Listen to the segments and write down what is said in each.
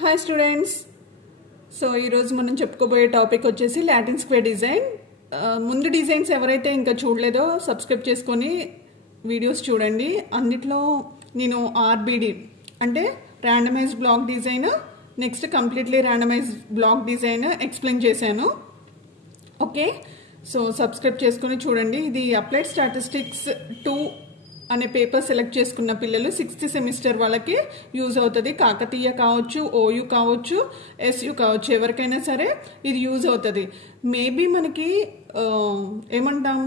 Hi students. So ఈరోజు మనం చెప్పుకోబోయే టాపిక్ వచ్చేసి లాటిన్ స్క్వేర్ డిజైన్. ముందు డిజైన్స్ ఎవరైతే ఇంకా చూడలేదో సబ్స్క్రైబ్ చేసుకొని వీడియోస్ చూడండి. అన్నిట్లో నేను ఆర్బిడి అంటే randomized block design, next completely randomized block design explain చేశాను. ఓకే, సో సబ్స్క్రైబ్ చేసుకొని చూడండి. ఇది అప్లైడ్ స్టాటిస్టిక్స్ 2 అనే పేపర్ సెలెక్ట్ చేసుకున్న పిల్లలు 6th సెమిస్టర్ వాళ్ళకి యూజ్ అవుతుంది. కాకతీయ కావచ్చు, ఓయూ కావచ్చు, ఎస్యూ కావచ్చు, ఎవరికైనా సరే ఇది యూజ్ అవుతుంది. మేబీ మనకి ఏమంటాం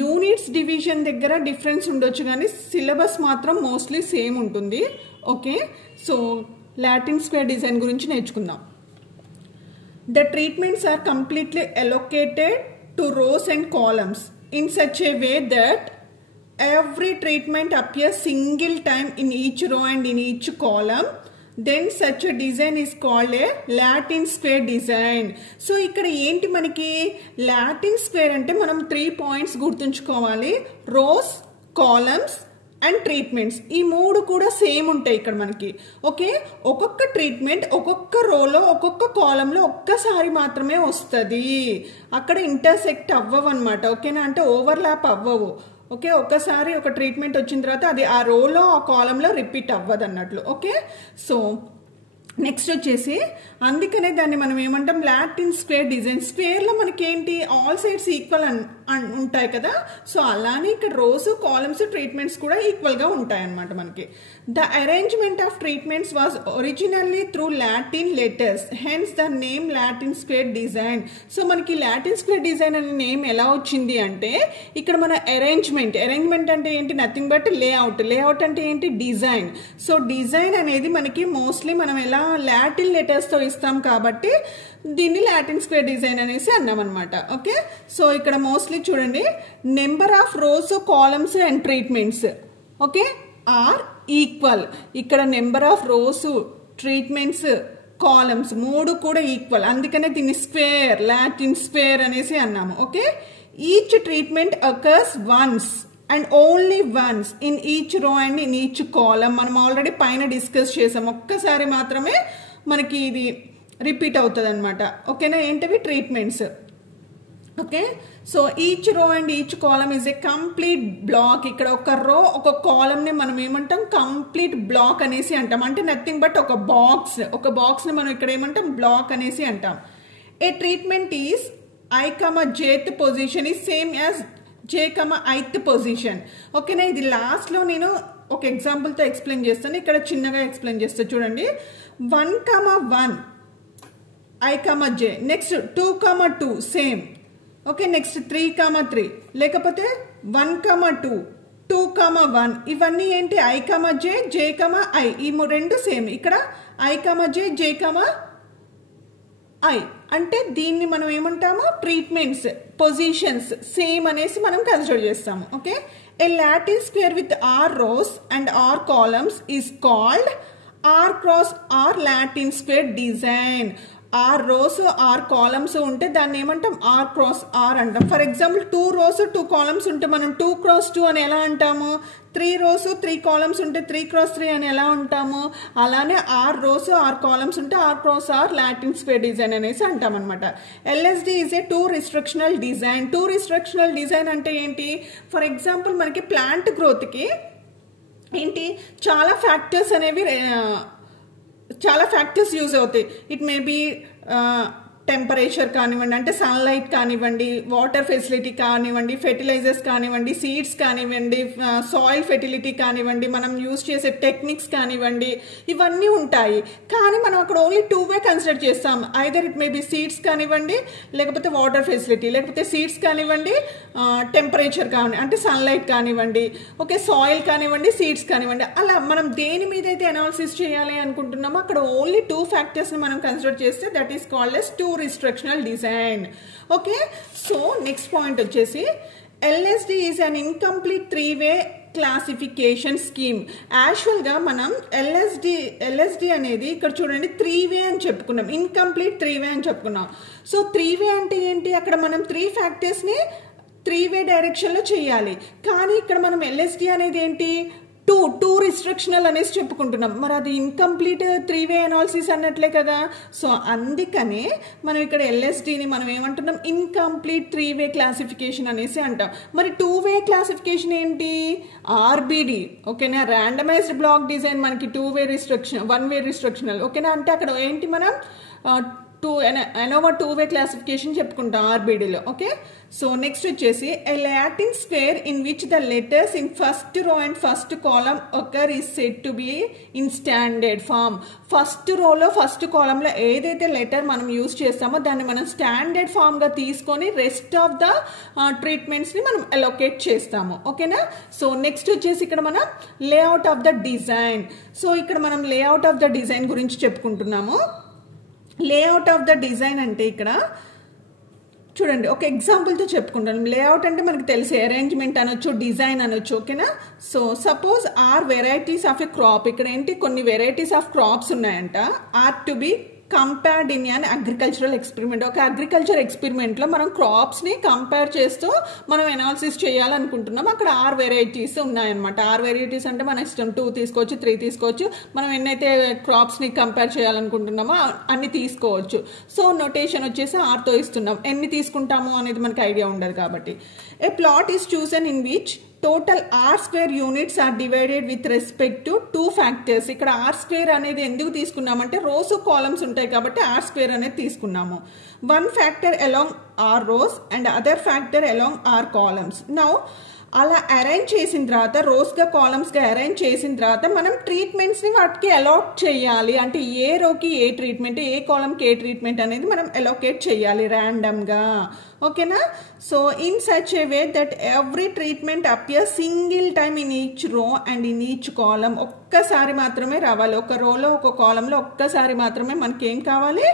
యూనిట్స్ డివిజన్ దగ్గర డిఫరెన్స్ ఉండొచ్చు, కానీ సిలబస్ మాత్రం మోస్ట్లీ సేమ్ ఉంటుంది. Okay, so Latin square design గురించి నేర్చుకుందాం. The treatments are completely allocated to rows and columns in such a way that every treatment appears single time in each row and in each column. Then such a design is called a Latin square design. So ఇక్కడ ఏంటి మనకి Latin square అంటే మనం 3 points గుర్తుంచుకోవాలి. Rose, columns and treatments, ఈ 3 కూడా same ఉంటాయి ఇక్కడ మనకి. ఓకే, ఒక్కొక్క ట్రీట్మెంట్ ఒక్కొక్క రోలో ఒక్కొక్క కాలంలో ఒక్కసారి మాత్రమే వస్తుంది. అక్కడ ఇంటర్సెక్ట్ అవ్వవు అనమాట. ఓకేనా, అంటే ఓవర్లాప్ అవ్వవు. ఓకే, ఒక్కసారి ఒక ట్రీట్మెంట్ వచ్చిన తర్వాత అది ఆ రోలో ఆ కాలంలో రిపీట్ అవ్వదు అన్నట్లు. ఓకే, సో నెక్స్ట్ వచ్చేసి అందుకనే దాన్ని మనం ఏమంటాం లాటిన్ స్క్వేర్ డిజైన్. స్క్వేర్లో మనకి ఏంటి ఆల్ సైడ్స్ ఈక్వల్ ఉంటాయి కదా, సో అలానే ఇక్కడ రోస్, కాలమ్స్, ట్రీట్మెంట్స్ కూడా ఈక్వల్గా ఉంటాయి అన్నమాట మనకి. The arrangement of treatments was originally through Latin letters, hence the name Latin square design. So మనకి లాటిన్ స్క్వేర్ డిజైన్ అనే నేమ్ ఎలా వచ్చింది అంటే ఇక్కడ మన అరేంజ్మెంట్ అంటే ఏంటి, నథింగ్ బట్ లేఅవుట్ అంటే ఏంటి, డిజైన్. సో డిజైన్ అనేది మనకి మోస్ట్లీ మనం ఎలా లాటిన్ లెటర్స్ తో ఇస్తాం కాబట్టి దీన్ని లాటిన్ స్క్వేర్ డిజైన్ అనేసి అన్నాం అనమాట. ఓకే, సో ఇక్కడ మోస్ట్లీ చూడండి number of rows, columns and treatments okay are equal. ఇక్కడ number of rows, treatments, columns 3 కూడా ఈక్వల్, అందుకనే దీన్ని స్క్వేర్, లాటిన్ స్క్వేర్ అనేసి అన్నాము. Okay, each treatment occurs once and only once in each row and in each column. మనం already పైన discuss చేసాం, ఒక్కసారి మాత్రమే మనకి ఇది రిపీట్ అవుతుంది అనమాట. ఓకేనా, ఏంటివి treatments. Okay, so each row and each column is a complete block. ఇక్కడ ఒక రో ఒక కాలమ్ని మనం ఏమంటాం కంప్లీట్ బ్లాక్ అనేసి అంటాం. అంటే నథింగ్ బట్ ఒక బాక్స్ని మనం ఇక్కడ ఏమంటాం బ్లాక్ అనేసి అంటాం. A treatment is I, jth position is same as J, ith position. ఓకేనా, ఇది లాస్ట్లో నేను ఒక ఎగ్జాంపుల్తో ఎక్స్ప్లెయిన్ చేస్తాను. ఇక్కడ చిన్నగా ఎక్స్ప్లెయిన్ చేస్తాను చూడండి. 1, 1 I, J, next 2, 2 same. Okay, next 3, 3 లేకపోతే 1, 2, 2, 1 ఇవన్నీ ఏంటి I, J, J, I ఈ 2 సేమ్. ఇక్కడ I, J, J, I అంటే దీన్ని మనం ఏమంటాము ట్రీట్మెంట్స్, పొజిషన్స్ సేమ్ అనేసి మనం కన్సిడర్ చేస్తాము. Okay, a Latin square with R rows and R columns is called R cross are Latin square design. R rows, are columns ఉంటే దాన్ని ఏమంటాం ఆర్ క్రాస్ ఆర్ అంటాం. ఫర్ ఎగ్జాంపుల్ 2 రోస్ 2 కాలమ్స్ ఉంటే మనం 2 x 2 అని ఎలా అంటాము, 3 రోస్ 3 కాలమ్స్ ఉంటే 3 x 3 అని ఎలా అంటాము. అలానే ఆర్ రోస్, ఆర్ కాలమ్స్ ఉంటే r cross are Latin square design అనేసి అంటాం అనమాట. LSD is a 2 restrictional design. 2 restrictional design అంటే ఏంటి, ఫర్ ఎగ్జాంపుల్ మనకి ప్లాంట్ గ్రోత్కి ఏంటి చాలా ఫ్యాక్టర్స్ యూజ్ అవుతాయి. ఇట్ మే బి టెంపరేచర్ కానివ్వండి, అంటే సన్లైట్ కానివ్వండి, వాటర్ ఫెసిలిటీ కానివ్వండి, ఫెర్టిలైజర్స్ కానివ్వండి, సీడ్స్ కానివ్వండి, సాయిల్ ఫెర్టిలిటీ కానివ్వండి, మనం యూజ్ చేసే టెక్నిక్స్ కానివ్వండి, ఇవన్నీ ఉంటాయి. కానీ మనం అక్కడ ఓన్లీ 2 కన్సిడర్ చేస్తాం. Either it may B seeds కానివ్వండి, లేకపోతే వాటర్ ఫెసిలిటీ, లేకపోతే సీడ్స్ కానివ్వండి, టెంపరేచర్ కానివ్వండి అంటే సన్లైట్ కానివ్వండి, ఓకే సాయిల్ కానివ్వండి, సీడ్స్ కానివ్వండి. అలా మనం దేని మీద అయితే అనాలిసిస్ చేయాలి అనుకుంటున్నామో అక్కడ ఓన్లీ 2 ఫ్యాక్టర్స్ని మనం కన్సిడర్ చేస్తే that is called as 2 restrictional design. Okay, so next point వచ్చేసి LSD is an incomplete 3-way classification scheme. యాక్చువల్గా మనం ఎల్ఎస్డి అనేది ఇక్కడ చూడండి 3-way అని చెప్పుకున్నాం, ఇన్కంప్లీట్ 3-way అని చెప్పుకున్నాం. సో 3-way అంటే ఏంటి, అక్కడ మనం 3 ఫ్యాక్టర్స్ని 3-way డైరెక్షన్లో చేయాలి. కానీ ఇక్కడ మనం ఎల్ఎస్డి అనేది ఏంటి టూ రిస్ట్రిక్షనల్ అనేసి చెప్పుకుంటున్నాం. మరి అది ఇన్కంప్లీట్ 3-way అనాలిసిస్ అన్నట్లే కదా. సో అందుకనే మనం ఇక్కడ LSDని మనం ఏమంటున్నాం, ఇన్కంప్లీట్ 3-way క్లాసిఫికేషన్ అనేసి అంటాం. మరి 2-way క్లాసిఫికేషన్ ఏంటి, RBD. ఓకేనా, ర్యాండమైజ్డ్ బ్లాక్ డిజైన్ మనకి 2-way రిస్ట్రిక్షన్, 1-way రిస్ట్రిక్షనల్. ఓకేనా, అంటే అక్కడ ఏంటి మనం ANOVA 2-way క్లాసిఫికేషన్ చెప్పుకుంటాం RBDలో. ఓకే, సో నెక్స్ట్ వచ్చేసి a Latin square in which the letters in first row and first column occur is said to be in standard form. First రోలో first కాలంలో ఏదైతే లెటర్ మనం యూజ్ చేస్తామో దాన్ని మనం standard ఫామ్గా తీసుకొని రెస్ట్ ఆఫ్ ద ట్రీట్మెంట్స్ని మనం అలొకేట్ చేస్తాము. ఓకేనా, సో నెక్స్ట్ వచ్చేసి ఇక్కడ మనం layout of the design. So ఇక్కడ మనం లేఅవుట్ ఆఫ్ ద డిజైన్ గురించి చెప్పుకుంటున్నాము. లేఅవుట్ ఆఫ్ ద డిజైన్ అంటే ఇక్కడ చూడండి, ఒక ఎగ్జాంపుల్తో చెప్పుకుంటాను. లేఅవుట్ అంటే మనకు తెలిసే అరేంజ్మెంట్ అనొచ్చు, డిజైన్ అనొచ్చు. ఓకేనా, so suppose R varieties of a crop. ఇక్కడ ఏంటి, కొన్ని వెరైటీస్ ఆఫ్ క్రాప్స్ ఉన్నాయంట. Are to be compared in an agricultural experiment. ఒక అగ్రికల్చర్ ఎక్స్పెరిమెంట్లో మనం క్రాప్స్ని కంపేర్ చేస్తూ మనం ఎనాలిసిస్ చేయాలనుకుంటున్నాం. అక్కడ 6 వెరైటీస్ ఉన్నాయన్నమాట. 6 వెరైటీస్ అంటే మన ఇష్టం, 2 తీసుకోవచ్చు, 3 తీసుకోవచ్చు. మనం ఎన్నైతే క్రాప్స్ని కంపేర్ చేయాలనుకుంటున్నామో అన్ని తీసుకోవచ్చు. సో నోటేషన్ వచ్చేసి 6తో ఇస్తున్నాం. ఎన్ని తీసుకుంటాము అనేది మనకి ఐడియా ఉండదు కాబట్టి. A plot is chosen in which total R² units are divided with respect to 2 factors. ఇక్కడ R² అనేది ఎందుకు తీసుకున్నామంటే రోస్ కాలమ్స్ ఉంటాయి కాబట్టి R² అనేది తీసుకున్నాము. 1 factor along R rows and other factor along R columns. Now అలా అరేంజ్ చేసిన తర్వాత రోస్గా కాలమ్స్గా అరేంజ్ చేసిన తర్వాత మనం ట్రీట్మెంట్స్ని వాటికి అలాట్ చేయాలి. అంటే ఏ రోకి ఏ ట్రీట్మెంట్, ఏ కాలమ్కి ఏ ట్రీట్మెంట్ అనేది మనం అలోకేట్ చేయాలి ర్యాండమ్గా. ఓకేనా, so in such a way that every treatment appear single time in each row and in each column. ఒక్కసారి మాత్రమే రావాలి, ఒక రోలో ఒక కాలంలో ఒక్కసారి మాత్రమే మనకి ఏం కావాలి,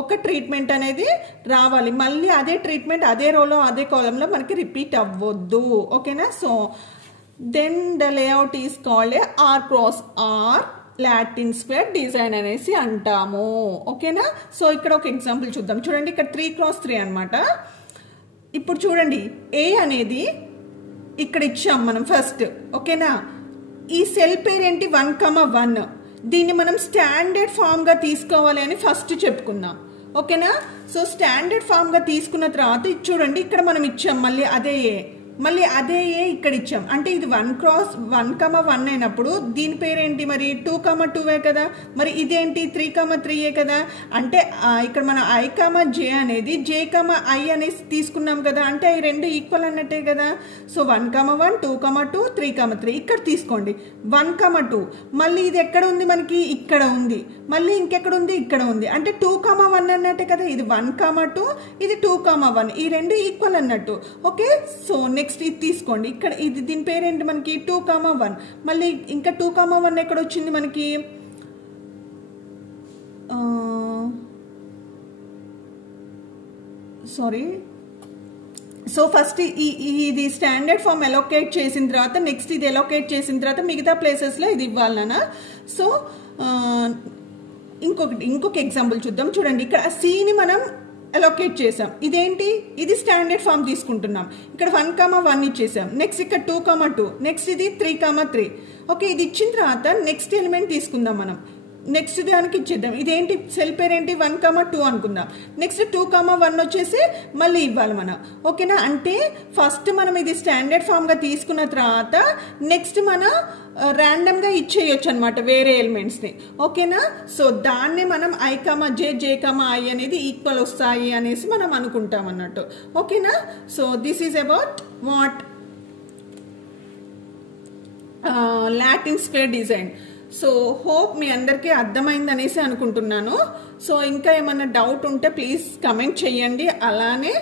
ఒక ట్రీట్మెంట్ అనేది రావాలి. మళ్ళీ అదే ట్రీట్మెంట్ అదే రోలో అదే కాలంలో మనకి రిపీట్ అవ్వద్దు. ఓకేనా, so then the layout is called a R cross R Latin square design అనేసి అంటాము. ఓకేనా, సో ఇక్కడ ఒక ఎగ్జాంపుల్ చూద్దాం. చూడండి, ఇక్కడ 3 cross 3 అనమాట. ఇప్పుడు చూడండి, ఏ అనేది ఇక్కడ ఇచ్చాం మనం ఫస్ట్. ఓకేనా, ఈ సెల్ పేరు ఏంటి, 1,1. దీన్ని మనం స్టాండర్డ్ ఫామ్గా తీసుకోవాలి అని ఫస్ట్ చెప్పుకుందాం. ఓకేనా, సో స్టాండర్డ్ ఫామ్గా తీసుకున్న తర్వాత చూడండి, ఇక్కడ మనం ఇచ్చాం మళ్ళీ అదే ఏ, మళ్ళీ అదే ఏ ఇక్కడ ఇచ్చాం. అంటే ఇది 1 cross 1,1 అయినప్పుడు దీని పేరేంటి మరి 2,2 కదా. మరి ఇదేంటి 3,3 కదా. అంటే ఇక్కడ మనం I, J అనేది J, I అనేసి తీసుకున్నాం కదా. అంటే ఈ రెండు ఈక్వల్ అన్నట్టే కదా. సో 1,1, 2,2, 3,3 ఇక్కడ తీసుకోండి. 1,2 మళ్ళీ ఇది ఎక్కడ ఉంది మనకి, ఇక్కడ ఉంది. మళ్ళీ ఇంకెక్కడ ఉంది, ఇక్కడ ఉంది. అంటే 2,1 అన్నట్టే కదా. ఇది 1,2, ఇది 2,1, ఈ రెండు ఈక్వల్ అన్నట్టు. ఓకే, సో నెక్స్ట్ ఇది తీసుకోండి. ఇక్కడ ఇది దీని పేరేంటి మనకి 2,1. మళ్ళీ ఇంకా 2,1 ఎక్కడ వచ్చింది మనకి, సారీ. సో ఫస్ట్ ఇది స్టాండర్డ్ ఫామ్ అలోకేట్ చేసిన తర్వాత నెక్స్ట్ ఇది అలోకేట్ చేసిన తర్వాత మిగతా ప్లేసెస్లో ఇది ఇవ్వాలనా. సో ఇంకొక ఎగ్జాంపుల్ చూద్దాం. చూడండి, ఇక్కడ సిని మనం అలోకేట్ చేసాం. ఇదేంటి, ఇది స్టాండర్డ్ ఫామ్ తీసుకుంటున్నాం. ఇక్కడ 1,1 ఇచ్చేసాం. నెక్స్ట్ ఇక్కడ 2,2, నెక్స్ట్ ఇది 3,3. ఓకే, ఇది ఇచ్చిన తర్వాత నెక్స్ట్ ఎలిమెంట్ తీసుకుందాం మనం. నెక్స్ట్ దానికి ఇచ్చేద్దాం. ఇదేంటి, సెల్ పేరు ఏంటి 1,2 అనుకుందాం. నెక్స్ట్ 2,1 వచ్చేసి మళ్ళీ ఇవ్వాలి మనం. ఓకేనా, అంటే ఫస్ట్ మనం ఇది స్టాండర్డ్ ఫామ్గా తీసుకున్న తర్వాత నెక్స్ట్ మనం ర్యాండమ్గా ఇచ్చేయచ్చు అనమాట వేరే ఎలిమెంట్స్ని. ఓకేనా, సో దాన్ని మనం I, J, J, I అనేది ఈక్వల్ వస్తాయి అనేసి మనం అనుకుంటాం అన్నట్టు. ఓకేనా, so this is about what Latin square design. So hope మీ అందరికీ అర్థమైంది అనేసి అనుకుంటున్నాను. సో ఇంకా ఏమన్నా డౌట్ ఉంటే ప్లీజ్ కమెంట్ చేయండి. అలానే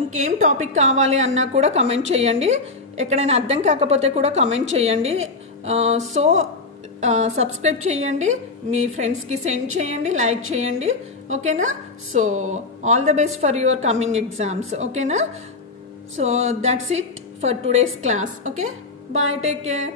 ఇంకేం టాపిక్ కావాలి అన్నా కూడా కమెంట్ చేయండి. ఎక్కడైనా అర్థం కాకపోతే కూడా కమెంట్ చేయండి. సో సబ్స్క్రైబ్ చేయండి, మీ ఫ్రెండ్స్కి సెండ్ చేయండి, లైక్ చేయండి. ఓకేనా, so all the best for your coming exams. ఓకేనా, so that's it for today's class. Okay, bye, take care.